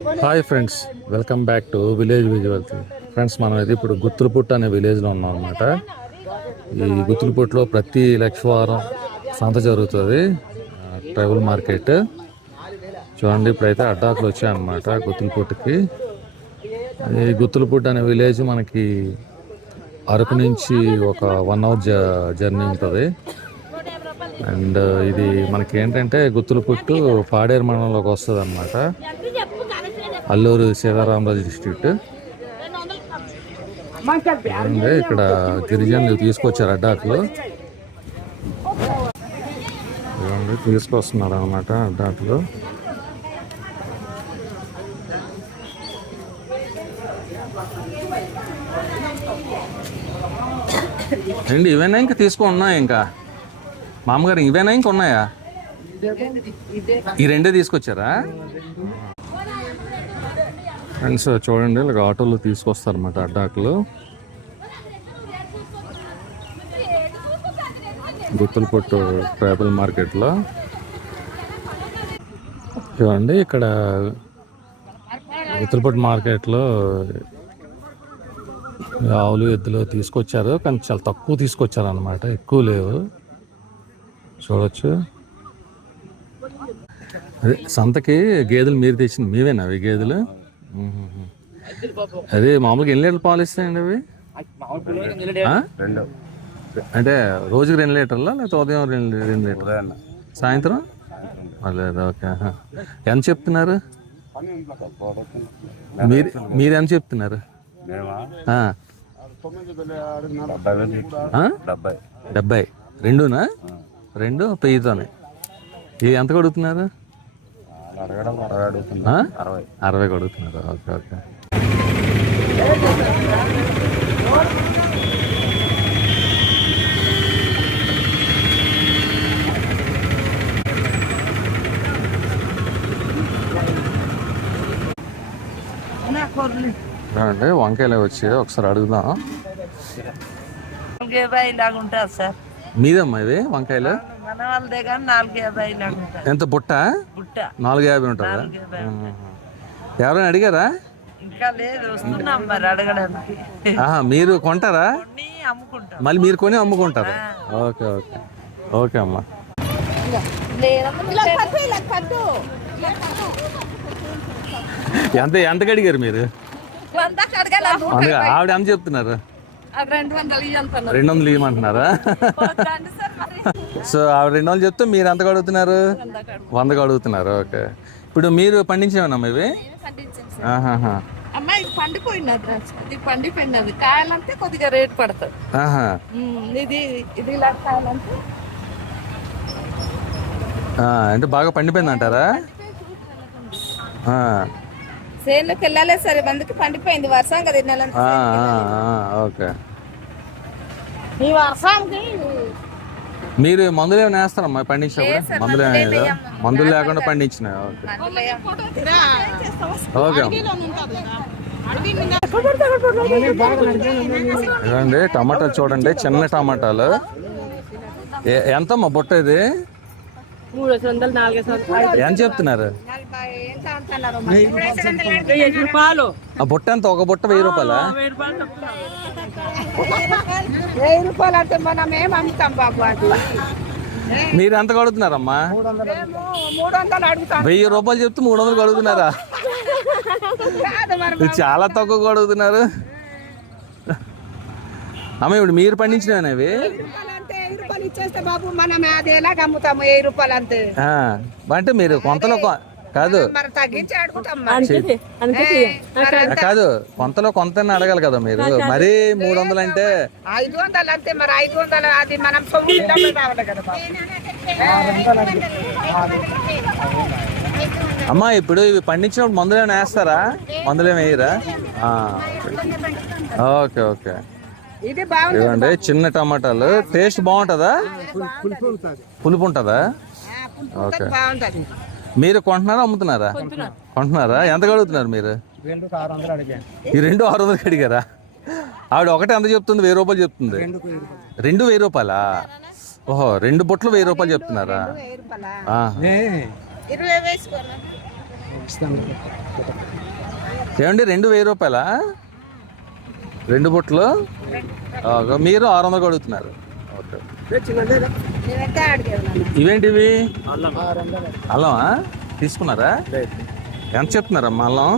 Hi friends, welcome back to village visuals. Friends, మనం అయితే ఇప్పుడు గుత్తులపుట్టు అనే విలేజ్లో ఉన్నాం అనమాట. ఈ గుత్తులపుట్టులో ప్రతి లక్షవారం సంత జరుగుతుంది, ట్రైబల్ మార్కెట్. చూడండి, ఇప్పుడైతే అడ్డాకులు వచ్చాయన్నమాట గుత్తులపుట్టుకి. ఈ గుత్తులపుట్టు అనే విలేజ్ మనకి అరకు నుంచి ఒక 1 hour జర్నీ ఉంటుంది. అండ్ ఇది మనకి ఏంటంటే గుత్తులపుట్టు పాడేరు మండలంలోకి వస్తుంది అనమాట, అల్లూరు సీతారామరాజు డిస్ట్రిక్ట్. ఇక్కడ గిరిజనులు తీసుకొచ్చారు అడ్డాకులు, తీసుకొస్తున్నారు అనమాట అడ్డాకులు. ఏంటి ఇవేనా ఇంకా తీసుకున్నాయా? ఇంకా మామగారు ఇవేనా ఇంకా ఉన్నాయా? ఈ రెండే తీసుకొచ్చారా? ఫ్రెండ్స్ చూడండి, ఇలాగ ఆటోలో తీసుకొస్తారన్నమాట అడ్డాకులు. గుత్తులపుట్టు ట్రైబల్ మార్కెట్లో చూడండి, ఇక్కడ గుత్తులపుట్టు మార్కెట్లో ఆవులు ఎద్దులు తీసుకొచ్చారు, కానీ చాలా తక్కువ తీసుకొచ్చారు అన్నమాట, ఎక్కువ లేవు. చూడవచ్చు. అదే సంతకి గేదెలు మీరు తెచ్చింది మీవేనా? అవి గేదెలు అదే మామూలుగా ఎన్ని లీటర్లు పాలు ఇస్తాయండి అవి? అంటే రోజుకి 2 లీటర్లా, లేకపోతే ఉదయం 2 లీటర్లు, సాయంత్రం? లేదు. ఓకే. ఎంత చెప్తున్నారు మీరు? ఎంత చెప్తున్నారు? 70. రెండునా? 2 1000తోనే. ఇది ఎంత కొడుతున్నారు? 60 కొడుతున్నారు. Okay okay. అంటే వంకాయలు వచ్చి ఒకసారి అడుగుదాం. మీదమ్మా ఇది వంకాయలు? ఎంత బుట్ట? 450 ఉంటుందా? ఎవరైనా అడిగారా? మీరు కొంటారా? మళ్ళీ మీరు కొని అమ్ముకుంటారా? ఓకే ఓకే ఓకే అమ్మా. ఎంతకు అడిగారు మీరు? ఆవిడ ఎంత చెప్తున్నారు? 200 ఇవ్వమంటున్నారా? సో ఆవిడ 200 చెప్తే మీరు ఎంతకు అడుగుతున్నారు? 100కు అడుగుతున్నారు. ఓకే. ఇప్పుడు మీరు పండించేమన్నా ఇవి? అమ్మాయి పండిపోయినది కాయాలంటే కొద్దిగా రేట్ పడుతుంది. ఇది అంటే బాగా పండిపోయింది అంటారా? సేన్లోకి వెళ్ళాలి సరే, మందికి పండిపోయింది వర్షం కదా నెల. ఓకే. ఈ వర్షానికి మీరు మందులు ఏమైనా వేస్తారమ్మా పండించినప్పుడు? మందులు ఏమైనా? మందులు లేకుండా పండించిన. ఓకే ఇదండి టమాటాలు చూడండి, చిన్న టమాటాలు. ఎంతమ్మా బుట్ట ఇది? 300, 400. ఎంత చెప్తున్నారు? ఆ బుట్ట ఎంత? ఒక బుట్ట 1000 రూపాయలా? 1000 రూపాయలు అంటే మనం ఏం అమ్ముతాం బాబు? అది మీరు ఎంత కడుగుతున్నారమ్మా? 300 అడుగుతాం. 1000 రూపాయలు చెప్తే 300 కడుగుతున్నారా? చాలా తక్కువ కడుగుతున్నారు అమ్మ. ఇప్పుడు మీరు పండించినవి ఇచ్చేస్తే బాబు మనం అది ఎలాగ అమ్ముతాము? 1000 రూపాయలు అంతే. అంటే మీరు కొంతలో కాదు తగ్గించి అడుగుతాం కాదు, కొంతలో కొంత అడగాలి కదా మీరు. మరీ 300 అంటే 500 అంతే. మరి 500 అది మనం రావాలి కదా. అమ్మా ఇప్పుడు ఇవి పండించినప్పుడు మందులు ఏమైనా వేస్తారా? మందులు ఏమి వేయరా? Okay okay. ఇవ్వండి చిన్న టమాటాలు. టేస్ట్ బాగుంటుందా? పులుపు ఉంటుందా? ఓకే. మీరు కొంటున్నారా అమ్ముతున్నారా? కొంటున్నారా? ఎంత కడుగుతున్నారు మీరు? ఈ 600 అడిగారా? ఆవిడ ఒకటే ఎంత చెప్తుంది? 1000 రూపాయలు చెప్తుంది. 2 1000 రూపాయలా? ఓహో, 2 బుట్టలు 1000 రూపాయలు చెప్తున్నారా? ఏమండి 2,000 రూపాయలా 2 బుట్టలు? మీరు 600 అడుగుతున్నారు. ఓకే. ఇవేంటివి? అల్లమా తీసుకున్నారా? ఎంత చెప్తున్నారమ్మా అల్లం?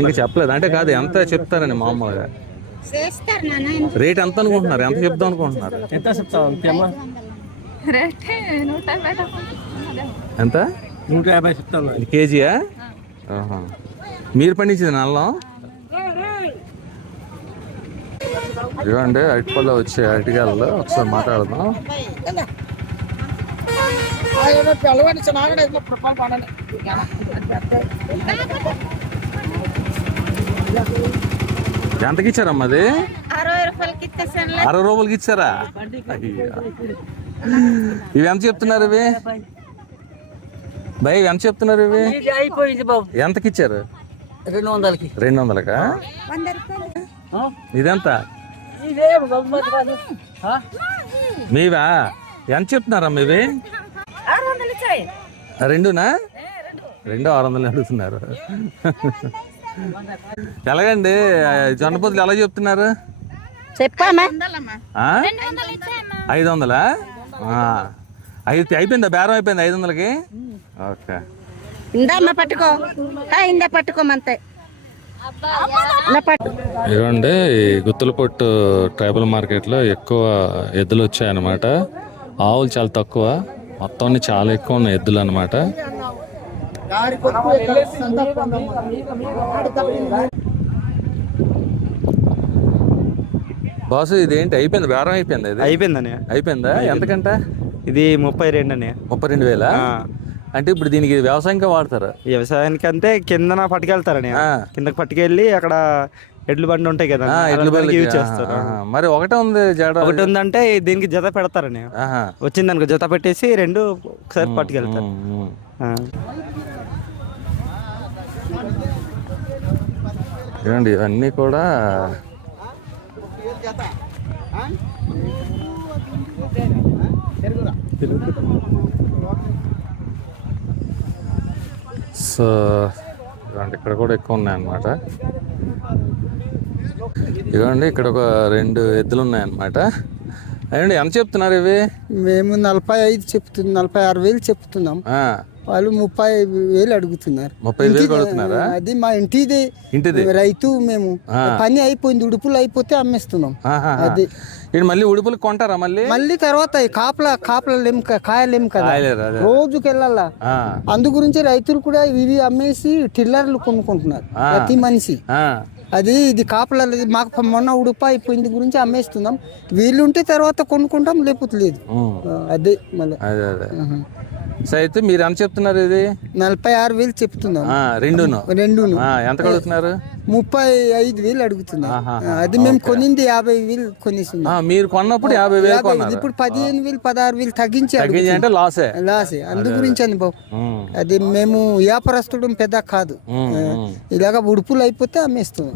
ఇంకా చెప్పలేదు అంటే కాదు, ఎంత చెప్తారని మామూలుగా రేట్ ఎంత అనుకుంటున్నారు? ఎంత చెప్దాం అనుకుంటున్నారు? ఎంత? 150 చెప్తాను. ఇది కేజీయా? మీరు పండించింది అల్లం? ఇవ్వండి అరటిపళ్ళు వచ్చే అరటికాయలు ఒకసారి మాట్లాడదాం. ఎంతకి ఇచ్చారమ్మా అది? 60 రూపాయలకి ఇచ్చారా? ఇవి ఎంత చెప్తున్నారు? ఇవి భయ్ ఎంత చెప్తున్నారు? ఇవి ఎంతకి ఇచ్చారు? 200కి. 200కా? ఇదెంత? మీవా? ఎంత చెప్తున్నారమ్మా ఇవి? 2నా? 600 అడుగుతున్నారు. ఎలాగండి జొన్న పొద్దులు ఎలా చెప్తున్నారు? చెప్పామా 500? అయిపోయిందా బేరం? అయిపోయింది 500కి? ఓకే. ఇందమ్మా పట్టుకో, ఇందా పట్టుకోమంతే. ఇవ్వండి గుత్తులపొట్టు ట్రైబల్ మార్కెట్లో ఎక్కువ ఎద్దులు వచ్చాయన్నమాట. ఆవులు చాలా తక్కువ, మొత్తం చాలా ఎక్కువ ఉన్నాయి ఎద్దులు అన్నమాట. బాసు ఇదేంటి అయిపోయింది? బేరం అయిపోయింది? ఇది అయిపోయిందని. అయిపోయిందా? ఎంతకంట ఇది 32 అని. 32,000? అంటే ఇప్పుడు దీనికి వ్యవసాయంగా వాడతారు? వ్యవసాయానికి అంటే కిందన పట్టుకెళ్తారని, కిందకి పట్టుకెళ్ళి అక్కడ ఎడ్లు బండి ఉంటాయి కదా, ఎడ్ల బండి యూజ్ చేస్తారు. మరి ఒకటే ఉంది జడ? ఒకటి ఉందంటే దీనికి జత పెడతారని, వచ్చిందనుకో జత పెట్టేసి 2 ఒకసారి పట్టుకెళ్తారు. చూడండి ఇవన్నీ కూడా సో ఇక్కడ కూడా ఎక్కువ ఉన్నాయన్నమాట. ఇదిగోండి ఇక్కడ ఒక 2 ఎద్దులు ఉన్నాయన్నమాట. అయ్యండి ఎంత చెప్తున్నారు ఇవి? మేము 45 చెప్తున్నాం, 46,000 చెప్తున్నాం. వాళ్ళు 30,000 అడుగుతున్నారు. 30,000 అడుగుతున్నారా? అది మా ఇంటిది రైతు. మేము పని అయిపోయింది, ఉడుపులు అయిపోతే అమ్మేస్తున్నాం. అది మళ్ళీ ఉడుపులు కొంటారా? మళ్ళీ తర్వాత కాపలేం కాయలేం కదా, రోజుకి వెళ్ళాలా. అందు గురించి రైతులు కూడా ఇవి అమ్మేసి టిల్లర్లు కొనుక్కుంటున్నారు ప్రతి మనిషి. ఇది కాపల మాకు మొన్న ఉడుప అయిపోయింది గురించి అమ్మేస్తున్నాం. వీళ్ళుంటే తర్వాత కొనుక్కుంటాం, లేకపోతే లేదు. అదే మళ్ళీ అయితే మీరు ఎంత చెప్తున్నారు? ఇది 46,000 చెప్తున్నాం. రెండును ఎంత అడుగుతున్నారు? 35,000 అడుగుతున్నాం. అది మేము కొనింది 50,000 కొనిస్తున్నాం. మీరు కొన్నప్పుడు 50,000, ఇప్పుడు 15,000 16,000 తగ్గించి అంటే లాసే. అందు గురించి అని బాబు. అది మేము వ్యాపారస్తుడు పెద్ద కాదు. ఇలాగా ఉడుపులు అయిపోతే అమ్మేస్తాం.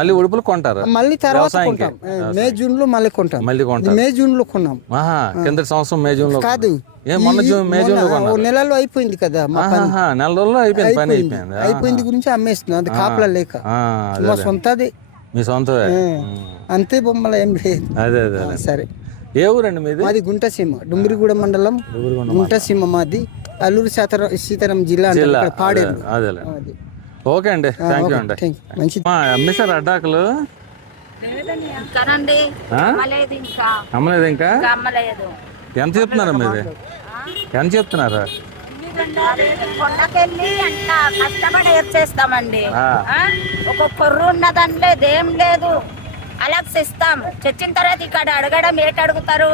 మళ్ళీ ఉడుపులు కొంటారు, మళ్ళీ తర్వాత కొంటాం. మే జూన్ లో మళ్ళీ కొంటాం. మే జూన్ లో కొన్నాం. కింద సంవత్సరం మే జూన్ లో కాదు, నెలలో అయిపోయింది కదా, నెల రోజుల్లో అయిపోయింది పని. అయిపోయింది గురించి అమ్మేస్తున్నాం. అది కాపలా లేక మా సొంతది. మీ సొంత అంతే, బొమ్మల ఏం లేదు. అదే సరే. ఏ ఊరండి మీది? మాది గుంటసీమ, డుమ్రిగూడ మండలం, గుంటసీమ మాది. అల్లూరు సీతారాం జిల్లా, పాడేరు. ఓకే అండి, థ్యాంక్ యూ అండి. మంచిది. అమ్మేశారు అడ్డాకులు? అమ్మలేదు ఇంకా? ఎంత చెప్తున్నారు మీది? ఎంత చెప్తున్నారు? కొండకెళ్ళి అంత కష్టపడి వచ్చేస్తామండి. ఒక కొర్రు ఉన్నదని లేదు, ఏం లేదు, అలా ఇస్తాం. చచ్చిన తర్వాత ఇక్కడ అడగడం ఏటి అడుగుతారు?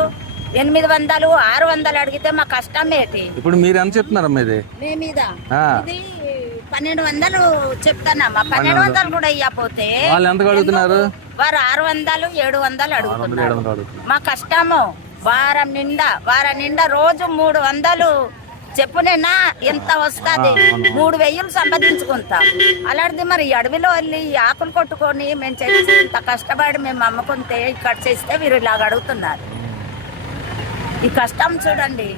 800 600 అడిగితే మా కష్టం ఏంటి? ఇప్పుడు మీరు ఎంత చెప్తున్నారు మీది? మీ మీద ఇది 1200 చెప్తానమ్మా. 1200 కూడా ఇవ్వకపోతే వాళ్ళు ఎంత అడుగుతున్నారు? వారు 600 700 అడుగుతున్నారు. మా కష్టము వారం నిండా రోజు 300 చెప్పునేనా ఎంత వస్తుంది? 3,000 సంపాదించుకుంటాం. అలాంటిది మరి అడవిలో వెళ్ళి ఆకులు కొట్టుకొని మేము చేసి ఇంత కష్టపడి మేము అమ్ముకుంటే ఇక్కడ చేస్తే వీరు ఇలాగ అడుగుతున్నారు. ఈ కష్టం చూడండి.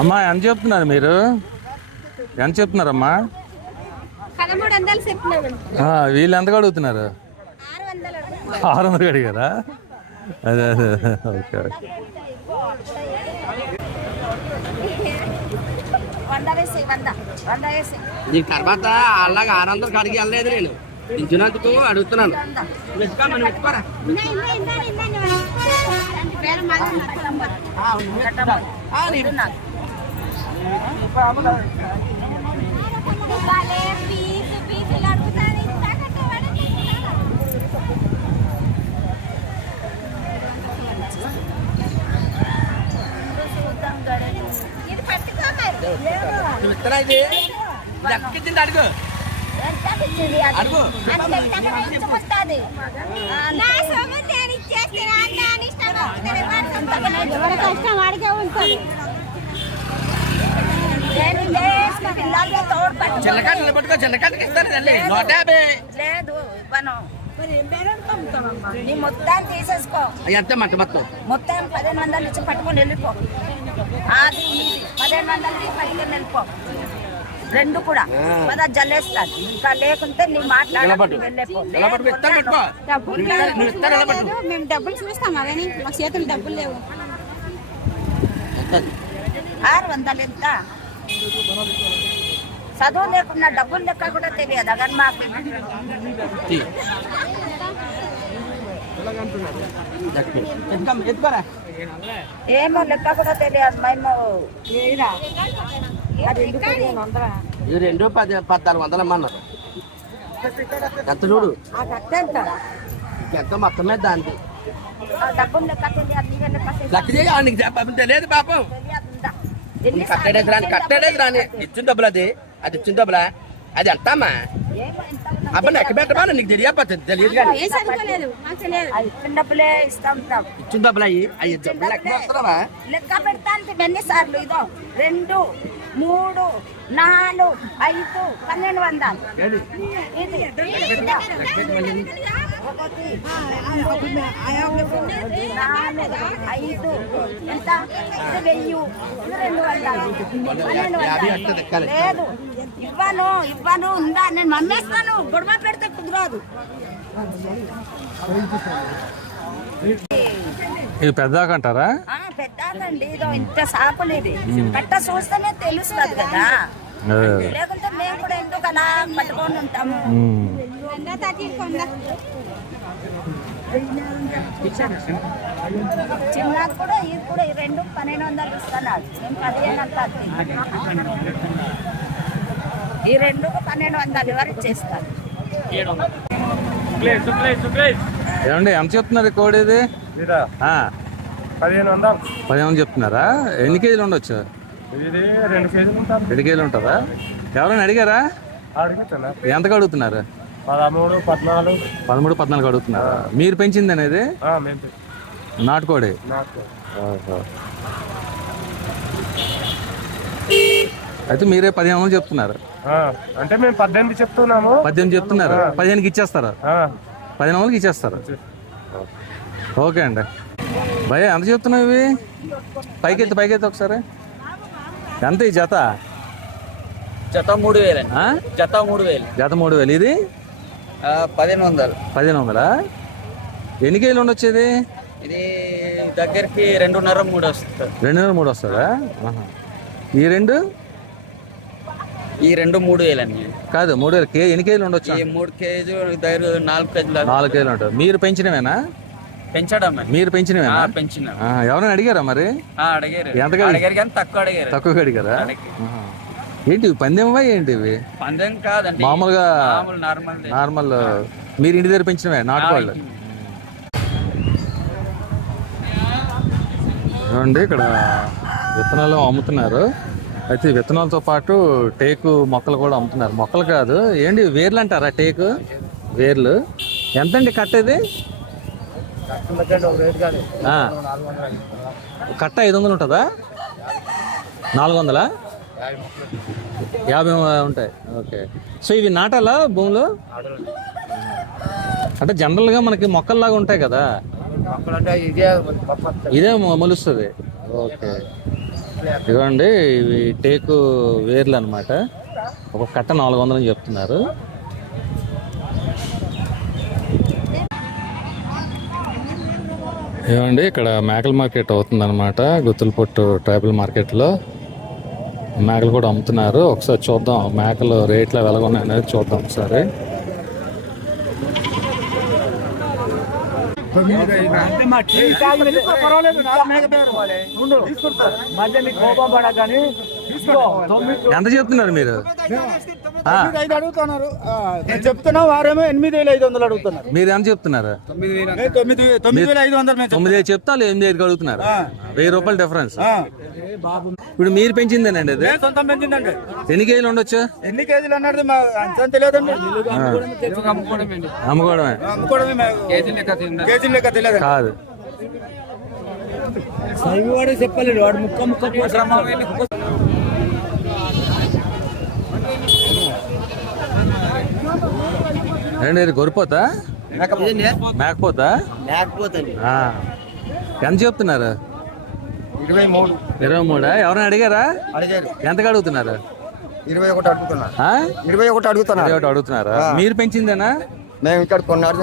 అమ్మా ఎంత చెప్తున్నారు మీరు? ఎంత చెప్తున్నారమ్మా? 1300 చెప్పినాను. వీళ్ళు ఎంతగా అడుగుతున్నారు? 600 అడిగారా? అదే అదే ఓకే ఓకే. దీని తర్వాత అలాగే 600 అడిగి వెళ్ళలేదు నేను ఇచ్చినందుకు అడుగుతున్నాను. అడుగు కష్టం వాడికే ఉంటుంది. చిన్నకాయలు పట్టుకో, చిన్నకాయలకి ఇస్తాను 150. లేదు ఇవ్వను. నీ మొత్తం తీసేసుకో. ఎంత మంట మొత్తం మొత్తం 1500 ఇచ్చి పట్టుకొని వెళ్ళిపో. అది ఇది 1500 పట్టుకొని వెళ్ళిపో. రెండు కూడా పద జల్లేస్తాను. ఇంకా లేకుంటే నీ మాట్లాడాలి వెళ్ళిపో. మేము డబ్బులు చూస్తాం అవన్నీ మా చేతులు డబ్బులు లేవు. 600 ఎంత? చదువు లేకుండా డబ్బులు లెక్క కూడా తెలియదు కానీ మాకు ఏమో లెక్క కూడా తెలియదు. మేము ఇది 2,1400 అన్నారు. ఎంత చూడు ఎంత మొత్తం మీద దానికి డబ్బులు లెక్క తెలియదు. లెక్క తెలియదు పాపం. కట్టేది రాని ఇచ్చిన డబ్బులు అది ఇచ్చిన డబ్బులా అది ఎంతమ్మా? అబ్బాయి లెక్క పెట్టమా? నీకు తెలియదు కానీ ఇచ్చిన డబ్బులే ఇస్తాం. ఇచ్చిన డబ్బులు అయ్యి లెక్క పెడతావా? లెక్క పెడతాను ఎన్నిసార్లు? ఇదో 2, 3, 4, 5, 1200. ఇది 5 ఎంత? 1000, 200, లేదు ఇవ్వను ఉందా? నేను మమ్మేస్తాను. గొడవ పెడితే కుదరదు. ఇది పెద్దాకంటారా? పెద్దాకండి. ఇదో ఇంత సాపులు ఇది కట్ట చూస్తేనే తెలుస్తుంది కదా. లేకుంటే మేము కూడా ఎందుకు అలా పట్టుకొని ఉంటాము. చిన్నది కూడా ఇది కూడా ఈ 2 1200 ఇస్తున్నారు. మేము 15 అంటారు. ఈ 2 1200 వరకు చేస్తారు. ఏమండి ఎంత చెప్తున్నారు కోడి? ఇది 1500 చెప్తున్నారా? ఎన్ని కేజీలు ఉండొచ్చు? 2 కేజీలు ఉంటుందా? ఎవరైనా అడిగారా? ఎంతకు అడుగుతున్నారు? 13, 14 అడుగుతున్నారా? మీరు పెంచింది అనేది నాటుకోడి? అయితే మీరే 1500 చెప్తున్నారు. అంటే మేము 18 చెప్తున్నాము. 18 చెప్తున్నారు. 15కి ఇచ్చేస్తారా? 1500కి ఇచ్చేస్తారు. ఓకే అండి. భయ్య ఎంత చెప్తున్నావు ఇవి? పైకెత్తి ఒకసారి. ఎంత ఈ జత? జత 3000. జత 3000. జత 3000. ఇది 1500. 1500. ఎన్ని కేజీలు ఉండొచ్చు ఇది? ఇది దగ్గరికి 2.5, 3 వస్తుంది. 2.5, 3 వస్తుందా? ఈ 2 3000 అండి. కాదు 3000 ఎన్ని కేజీలు ఉండొచ్చు? 3 కేజీలు దగ్గర 4 కేజీలు. 4 కేజీలు ఉంటుంది. మీరు పెంచినవేనా? పెంచడం మీరు పెంచినవేనా? పెంచిన. ఎవరైనా అడిగారా మరి? అడిగారు. ఎంతగా అడిగారు కానీ తక్కువ అడిగారా? ఏంటి పందెంవా ఏంటి ఇవి? పందెం కాదండి, మామూలుగా నార్మల్. మీరు ఇంటి దగ్గర పెంచినవే నాటుకోళ్ళు? చూడండి ఇక్కడ విత్తనాలు అమ్ముతున్నారు. అయితే విత్తనాలతో పాటు టేకు మొక్కలు కూడా అమ్ముతున్నారు. మొక్కలు కాదు ఏంటి, వేర్లు అంటారా? టేకు వేర్లు ఎంతండి కట్టేది? కట్ట 500 ఉంటుందా? 400? 50 ఉంటాయి. ఓకే. సో ఇవి నాటాలా భూమిలో? అంటే జనరల్గా మనకి మొక్కల్లాగా ఉంటాయి కదా, ఇదే మొలుస్తుంది. ఓకే. ఇదిగోండి ఇవి టేకు వేర్లు అనమాట. ఒక కట్ట 400 అని చెప్తున్నారు. ఏమండి ఇక్కడ మేకల మార్కెట్ అవుతుంది అనమాట. గుత్తులపొట్టు ట్రైబల్ మార్కెట్లో మేకలు కూడా అమ్ముతున్నారు. ఒకసారి చూద్దాం మేకలు రేట్లు ఎలాగున్నాయి అనేది చూద్దాం ఒకసారి. ఎంత చెప్తున్నారు మీరు? అడుగుతున్నారు చెప్తున్నా, వారేమో 8,500 అడుగుతున్నారు. మీరు ఎంత చెప్తున్నారు? 9,500. 9,000 చెప్తా 8,000 అడుగుతున్నారు. 1000 రూపాయలు డిఫరెన్స్. ఇప్పుడు మీరు పెంచిందేనండి అది? సొంతం పెంచిందండి. ఎన్ని కేజీలు ఉండొచ్చు? ఎన్ని కేజీలు అన్నది మా అంత తెలియదండి. అమ్ముకోవడమే కేజీ లెక్క తెలియదు కాదు. వాడు చెప్పలేదు, వాడు ముక్క ఏంటి ఇది గొరిపోతా మేకపోతా? ఎంత చెప్తున్నారు? 23. ఎవరైనా అడిగారా? ఎంతకు అడుగుతున్నారు? 21 అడుగుతున్నారా? మీరు పెంచిందేనా? మేము ఇక్కడ కొన్నారు.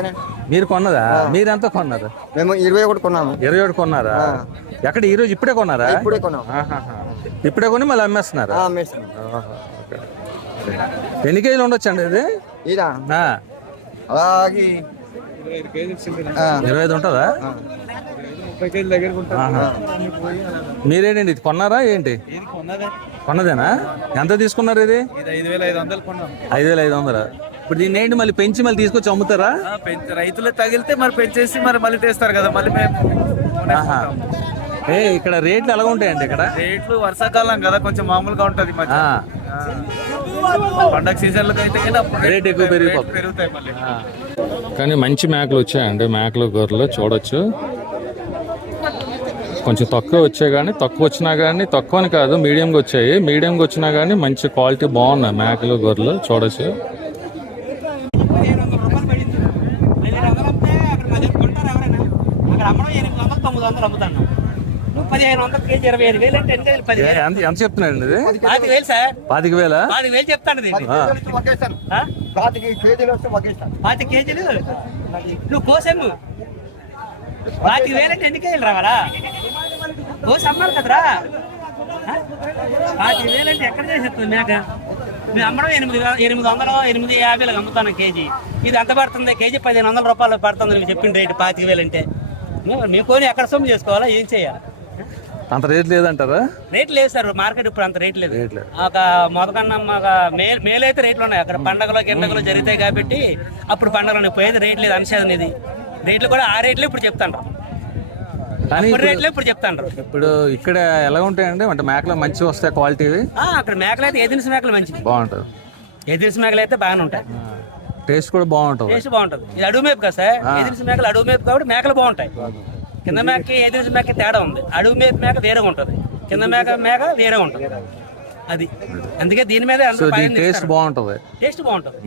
మీరు కొన్నదా? మీరు ఎంత కొన్నారు? మేము 21 కొన్నాము. 21 కొన్నారా? ఎక్కడ ఈ రోజు ఇప్పుడే కొన్నారా? ఇప్పుడే కొన్నాము. ఇప్పుడే కొని మళ్ళీ అమ్మేస్తున్నారు. ఎన్ని కేజీలు ఉండొచ్చండి ఇది? అలాగే 25 ఉంటుందా? మీరేంటండి ఇది కొన్నారా ఏంటి? కొన్నదేనా? ఎంత తీసుకున్నారు ఇది? 5,500. ఇప్పుడు దీన్ని ఏంటి మళ్ళీ పెంచి మళ్ళీ తీసుకొచ్చి అమ్ముతారా? రైతులు తగిలితే మరి పెంచేసి మళ్ళీ తెస్తారు కదా. మళ్ళీ ఇక్కడ రేట్లు ఎలా ఉంటాయండి? ఇక్కడ రేట్లు వర్షాకాలం కదా కొంచెం మామూలుగా ఉంటది. పండగ సీజన్లో అయితే రేట్ ఎక్కువ పెరుగుతాయి మళ్ళీ. కానీ మంచి మేకలు వచ్చాయండి. మేకలు గొర్రెలు చూడొచ్చు. కొంచెం తక్కువ వచ్చాయి కానీ తక్కువ వచ్చినా కానీ తక్కువ అని కాదు మీడియంగా వచ్చాయి. మీడియంగా వచ్చినా కానీ మంచి క్వాలిటీ బాగున్నాయి మేకలు గొర్రెలు చూడొచ్చు. ఎంత చెప్తున్నారండి ఇది? 25,000 సార్. 25,000? 25,000 చెప్తాను. 25 కేజీలు వస్తే 25 కేజీలు నువ్వు కోసేము. 25,000 అంటే ఎన్ని కేజీలు రావాలా? కోసి అమ్మాలి కదరా. 25,000 అంటే ఎక్కడ చేసేస్తుంది మేక? మేము అమ్మడం 800, 850 అమ్ముతాను కేజీ. ఇది ఎంత పడుతుంది? కేజీ 1,500 రూపాయలు పడుతుంది. మీరు చెప్పిన రేటు 25,000 అంటే మీ కొని ఎక్కడ సొమ్ము చేసుకోవాలా? ఏం చేయాలి? అంత రేట్ లేదంటారా? రేట్ లేదు సార్ మార్కెట్ ఇప్పుడు అంత రేట్ లేదు. ఒక మొదకన్నా మేలైతే రేట్లు ఉన్నాయి. అక్కడ పండగలు కిండగలు జరుగుతాయి కాబట్టి అప్పుడు పండగలు పోయేది రేట్ లేదు. అనుషేధం ఇది రేట్లు కూడా ఆ రేట్లు ఇప్పుడు చెప్తాను. రేట్లు ఇప్పుడు చెప్తాను. ఇప్పుడు ఇక్కడ ఎలా ఉంటాయండి అంటే మేకలు మంచి వస్తాయి క్వాలిటీ? అక్కడ మేకలు అయితే ఏజెన్సీ మేకలు మంచిది బాగుంటుంది. ఏజెన్సీ మేకలు అయితే బాగానే ఉంటాయి. టేస్ట్ కూడా బాగుంటుంది. టేస్ట్ బాగుంటుంది. ఇది అడుగు మేపు కదా సార్. ఏజెన్సీ మేకలు అడుగు మేపు కాబట్టి మేకలు బాగుంటాయి. కింద మేకకి ఏజెన్సీ మేక తేడా ఉంది. అడుగు మేపు మేక వేరే ఉంటుంది, కింద మేక వేరే ఉంటుంది. అది అందుకే దీని మీద టేస్ట్ బాగుంటుంది. టేస్ట్ బాగుంటుంది.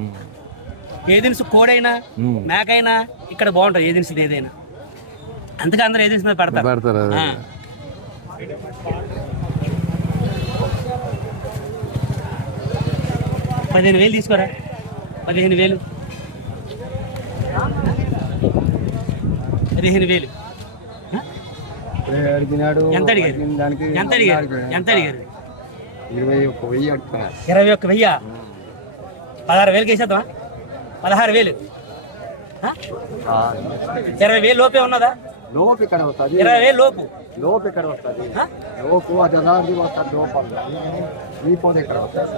ఏజెన్సీ కోడైనా మేకైనా ఇక్కడ బాగుంటుంది. ఏజెన్సీ ఏదైనా అందుకే అందరూ ఏజెన్సీ మీద పెడతారు. 15,000 తీసుకోరా. 15,000 15,000 ఎంత అడిగారు? 21,000. 16,000 వేసేద్దామా? 16,000. 20,000 లోపే ఉన్నదా? 20,000 లోపు ఇక్కడ వస్తుంది. లోపు అది అలాంటి వస్తుంది. లోపల ఇక్కడ వస్తుంది.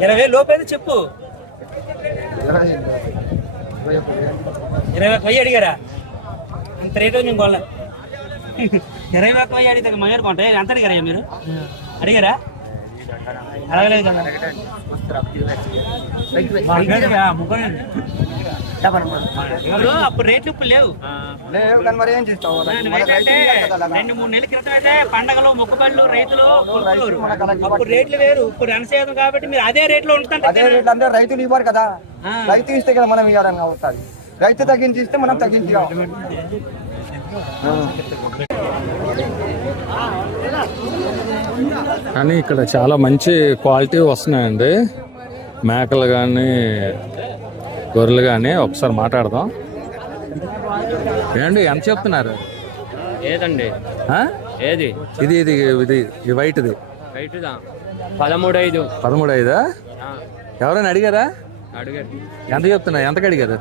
20,000 లోపు అయితే చెప్పు. 21,000 అడిగారా? అంత రేటు మేము కొనలే. 21,000 అడిగితే మయూర్ కొంటే ఎంత అడిగారా? మీరు అడిగారా? అడగలేదు కదా. అప్పుడు రేట్లు ఇప్పుడు లేవు. 2-3 నెలల క్రితం అయితే పండగలు మొక్కుబళ్ళు రైతులు కొనుక్కోరు. అప్పుడు రేట్లు వేరు. ఇప్పుడు అనసేదం కాబట్టి మీరు అదే రేట్లో ఉంటుంటే రైతులు ఇవ్వరు కదా. రైతు ఇస్తే కదా మనం ఇవ్వడానికి అవుతుంది. రైతు తగ్గించి ఇస్తే మనం తగ్గించి కానీ ఇక్కడ చాలా మంచి క్వాలిటీ వస్తున్నాయండి, మేకలు కానీ గొర్రెలు కానీ. ఒకసారి మాట్లాడదాం. ఏండి ఎంత చెప్తున్నారు? ఏదండి ఆ? ఏది ఇది ఇది ఇది ఈ వైట్ది 13,500. 13,500. ఎవరైనా అడిగారా? అడిగారు. ఎంత చెప్తున్నారు? ఎంతకు అడిగారు?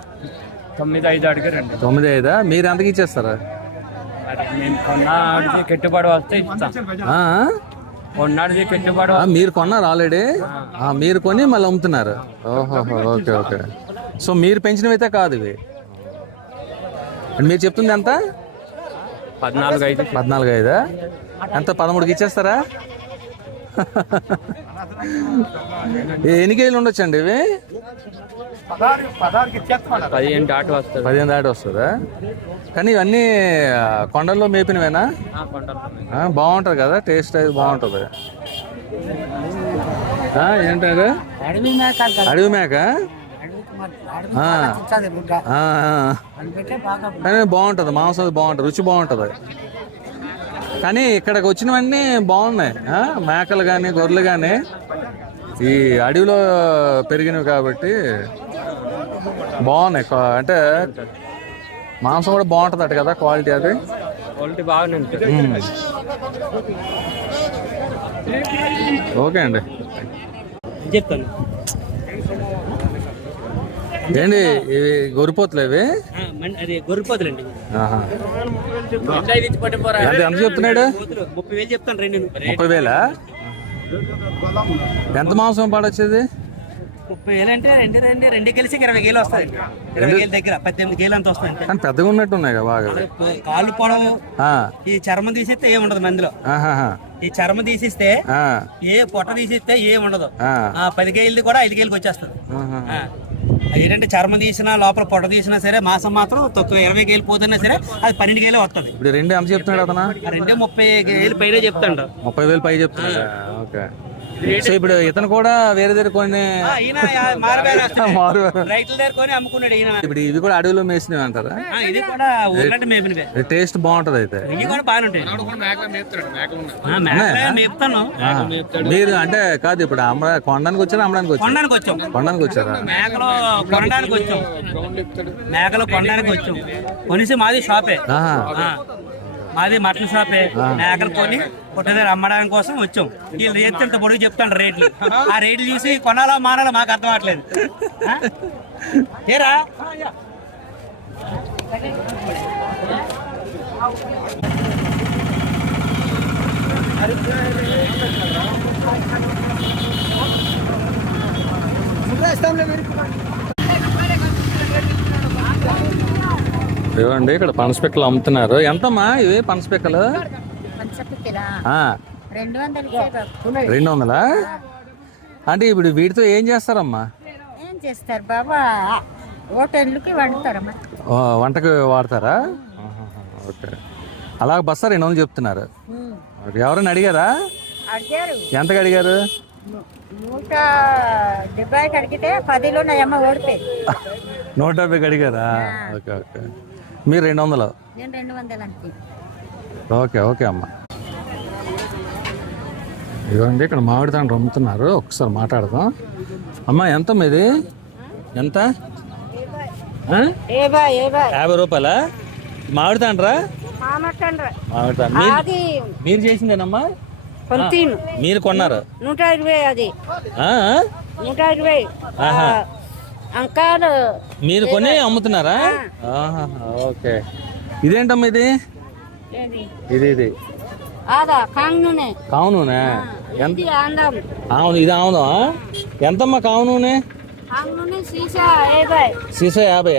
9,500 అడిగారండి. 9,500. మీరు ఎంతకి ఇచ్చేస్తారా? నేను కొన్నాడికి కెట్టుబడి వస్తే ఇస్తాం. ఆ? కొన్నాడికి కెట్టుబడి మీరు కొన్నారు ఆల్రెడీ? మీరు కొని మళ్ళీ అమ్ముతున్నారు. ఓహోహో, ఓకే ఓకే. సో మీరు పెంచినవైతే కాదు ఇవి. మీరు చెప్తుంది ఎంత? 14,500. 14,500. ఎంత? 13కి ఇచ్చేస్తారా? ఎన్ని కేజీలు ఉండొచ్చండి ఇవి? 15 దాటి వస్తుంది. 15 దాటి వస్తుందా? కానీ ఇవన్నీ కొండల్లో మేపినవేనా? బాగుంటుంది కదా, టేస్ట్ అయితే బాగుంటుంది. ఏంటారు? అడవి మేక. కానీ బాగుంటుంది, మాంసం బాగుంటుంది, రుచి బాగుంటుంది. కానీ ఇక్కడికి వచ్చినవన్నీ బాగున్నాయి. మేకలు కానీ గొర్రెలు కానీ ఈ అడవిలో పెరిగినవి కాబట్టి బాగున్నాయి. అంటే మాంసం కూడా బాగుంటుంది అట కదా, క్వాలిటీ అది. క్వాలిటీ బాగానే ఉంటుంది. ఓకే అండి, చెప్తాను. ఏంటి ఇవి గొర్రెపోతులు ఇవి? అది గొర్రెపోతులండి. ఆహా. ఎంత చెప్తున్నాడు? 30,000 చెప్తాను. 30,000. ఎంత మాంసం పడొచ్చేది? 30,000 అంటే రెండు కలిసి 20,000 వస్తాయి. 20,000 దగ్గర 18 కేలు అంత వస్తాయి. కానీ పెద్దగా ఉన్నట్టు ఉన్నాయి కదా బాగా. కాళ్ళు పొడవు. ఈ చర్మం తీసిస్తే ఏం ఉండదు మందిలో. ఈ చర్మం తీసిస్తే ఏ పొట్ట తీసిస్తే ఏం ఉండదు. 10 కేజీలు కూడా 5 కేజీలకి వచ్చేస్తుంది. ఏంటంటే చర్మం తీసినా లోపల పొట్ట తీసినా సరే మాసం మాత్రం 20 కేజీలు పోతున్నా సరే అది 12 కేజీలు వస్తుంది. ఇప్పుడు రెండు ఎంత చెప్తున్నాడు అతను? 30 కేజీలు పైన చెప్తాడు. 30,000 పై చెప్తున్నాడు. ఓకే. సో ఇప్పుడు ఇతను కూడా వేరే దగ్గర కొన్ని రైతుల దగ్గర కొని అమ్ముకున్నాడు ఈయన. ఇప్పుడు ఇవి కూడా అడవిలో మేసినవి అంటారా? ఇది కూడా ఊర్లంటే మేపినవే. టేస్ట్ బాగుంటది అయితే. ఇవి కూడా బాగానే ఉంటాయి. మేపుతాను. మీరు అంటే కాదు, ఇప్పుడు కొనడానికి వచ్చారా అమ్మడానికి వచ్చారా? కొనడానికి వచ్చారా? మేకలు కొనడానికి వచ్చాం. మేకలు కొనడానికి వచ్చాం. కొనిసి మాది షాపే, మాది మటన్ షాపే. మేకలు కొని పుట్ట దగ్గర అమ్మడానికి కోసం వచ్చాం. వీళ్ళు రేట్లు ఇంత పొడుగు చెప్తాను రేట్లు. ఆ రేట్లు చూసి కొనాలా మానాలా మాకు అర్థం అవట్లేదు. ఏరా ఇవ్వండి, ఇక్కడ పనసపిక్కలు అమ్ముతున్నారు. ఎంతమ్మా ఇవి పనసపిక్కలు? 200. అంటే ఇప్పుడు వీటితో ఏం చేస్తారమ్మా? ఏం చేస్తారు బాబా? హోటల్కి వండుతారమ్మా. వంటకు వాడతారా? ఓకే. అలా బస్తా 200 చెప్తున్నారు. ఎవరైనా అడిగారా? అడిగారు. ఎంతకు అడిగారు? 170 అడిగితే 10లో నా అమ్మ ఓడిపోయి 170 అడిగారా? Okay okay. మీరు 200? నేను 200 అంతే. ఓకే ఓకే అమ్మా. ఇదిగోండి, ఇక్కడ మామిడి తాండ్రు అమ్ముతున్నారు. ఒకసారి మాట్లాడదాం. అమ్మా ఎంత మీది? ఎంత? 50 రూపాయలా? మామిడి తాండ్రా? మామిడి తాండ్రు మీరు చేసిందేనమ్మా? మీరు కొన్నారు? 120. అది 120. మీరు కొని అమ్ముతున్నారా? ఓకే. ఇదేంటమ్మా ఇది? ఇది కావు నూనె. అవును, ఇది అవును. ఎంతమ్మా కావు నూనె? సీసా 50.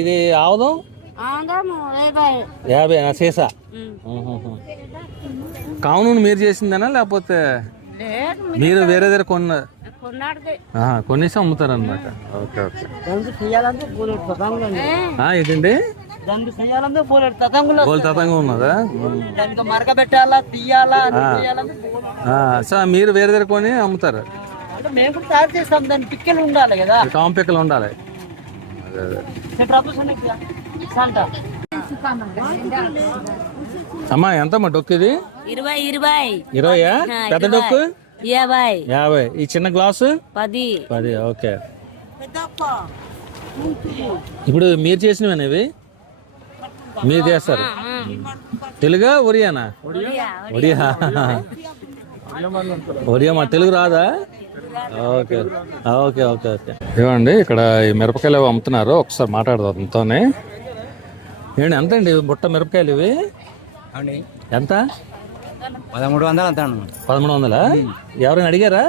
ఇది ఆవుదం 50 సీసా. కావు నూనె మీరు చేసిందేనా లేకపోతే మీరు వేరే దగ్గర కొనేసి అమ్ముతారనమాట? Okay okay. ఏంటండి తతంగా ఉన్నదా? మరగబెట్టాలా తీయాలా? సో మీరు వేరే దగ్గర కొని అమ్ముతారు? మేము కూడా తయారు చేస్తాం. దాని పిక్కలు ఉండాలి కదా, కావం పిక్కలు ఉండాలి. అమ్మా ఎంతమ్మా డొక్కు ఇది? 20. పెద్ద డొక్కు 50. ఈ చిన్న గ్లాసు 10. ఓకే. ఇప్పుడు మీరు చేసినవి ఇవి మీరు చేస్తారు? తెలుగా ఒరియానా? ఒరియా. ఒరియా మా తెలుగు రాదా? Okay okay okay okay. ఏమండి ఇక్కడ ఈ మిరపకాయలు అవి అమ్ముతున్నారు, ఒకసారి మాట్లాడదాం అంతోనే. ఏంటి ఎంత అండి బుట్ట మిరపకాయలు ఇవి? ఎంత? 1300 అంటాను. 1300? ఎవరైనా అడిగారా?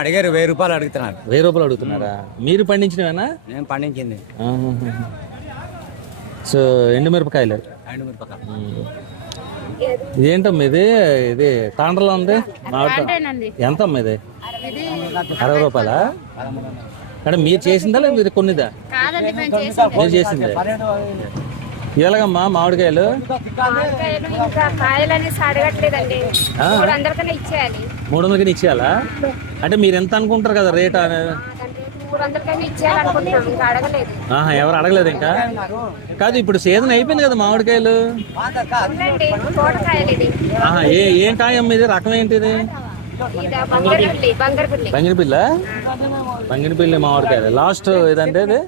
అడిగారు, 1000 రూపాయలు అడుగుతున్నారు. 1000 రూపాయలు అడుగుతున్నారా? మీరు పండించినవేనా? నేను పండించింది. సో ఎండు మిరపకాయలు. ఏంటమ్మా ఇది? ఇది తాండ్రలో ఉంది. ఎంతమ్మా ఇది? 60 రూపాయలా? అంటే మీరు చేసిందా లేదా మీరు కొన్నిదా? మీరు చేసిందే. ఎలాగమ్మా మామిడికాయలు? ఇంకా కాయలని అడగట్లేదండి, 300 ఇచ్చేయాలి. 300 ఇచ్చేయాలా? అంటే మీరు ఎంత అనుకుంటారు కదా రేట్? 300 ఇచ్చేయాలనుకుంటున్నాం, ఇంకా అడగలేదు. ఎవరు అడగలేదు ఇంకా? కాదు ఇప్పుడు సీజన్ అయిపోయింది కదా మామిడికాయలు. తోటకాయలు ఇది. ఏం కాయ అమ్మ ఇది? రకం ఏంటిది? బంగినపిల్ల. బంగినపిల్లి మామిడికాయలు లాస్ట్ ఇదంటే ఇది.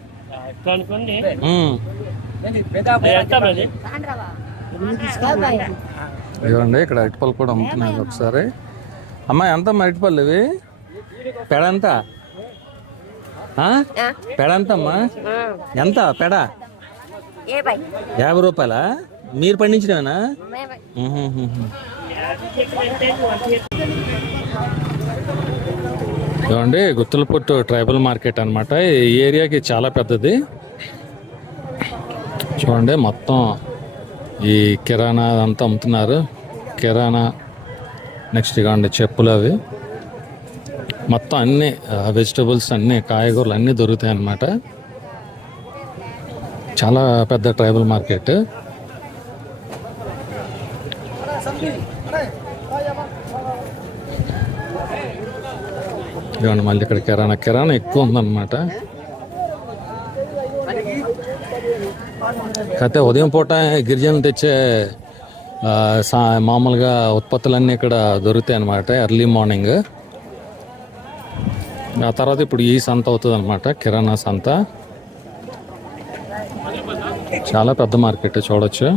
ఇవ్వండి ఇక్కడ అరటిపళ్ళు కూడా అమ్ముతున్నాయి. ఒకసారి అమ్మా ఎంతమ్మా అరటిపళ్ళు ఇవి? పెడ ఎంత? పెడ ఎంతమ్మా? ఎంత పెడ? 50 రూపాయలా? మీరు పండించినవేనా? ఇవ్వండి గుత్తులపొట్టు ట్రైబల్ మార్కెట్ అనమాట. ఈ ఏరియాకి చాలా పెద్దది. చూడండి మొత్తం ఈ కిరాణా అంతా అమ్ముతున్నారు. కిరాణా నెక్స్ట్ ఇవ్వండి చెప్పులు, అవి మొత్తం అన్నీ వెజిటబుల్స్ అన్నీ కాయగూరలు అన్నీ దొరుకుతాయి అన్నమాట. చాలా పెద్ద ట్రైబల్ మార్కెట్. ఇవ్వండి మళ్ళీ ఇక్కడ కిరాణా ఎక్కువ ఉందన్నమాట. అయితే ఉదయం పూట గిరిజనులు తెచ్చే మామూలుగా ఉత్పత్తులన్నీ ఇక్కడ దొరుకుతాయి అన్నమాట ఎర్లీ మార్నింగ్. ఆ తర్వాత ఇప్పుడు ఈ సంత అవుతుంది అనమాట, కిరాణా సంత. చాలా పెద్ద మార్కెట్ చూడొచ్చు.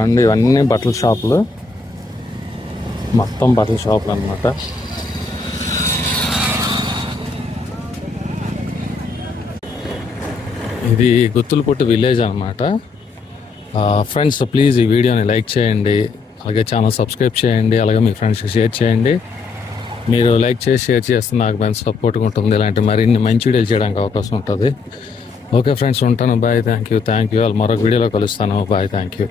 అండి ఇవన్నీ బట్టల షాపులు, మొత్తం బట్టల షాపులు అన్నమాట. ఇది గుత్తులపొట్టు విలేజ్ అన్నమాట. ఫ్రెండ్స్ ప్లీజ్ ఈ వీడియోని లైక్ చేయండి, అలాగే ఛానల్ సబ్స్క్రైబ్ చేయండి, అలాగే మీ ఫ్రెండ్స్కి షేర్ చేయండి. మీరు లైక్ చేసి షేర్ చేస్తే నాకు మంచి సపోర్ట్గా ఉంటుంది, ఇలాంటి మరిన్ని మంచి వీడియోలు చేయడానికి అవకాశం ఉంటుంది. ఓకే ఫ్రెండ్స్, ఉంటాను. Bye, thank you. మరొక వీడియోలో కలుస్తాను. Bye, thank you.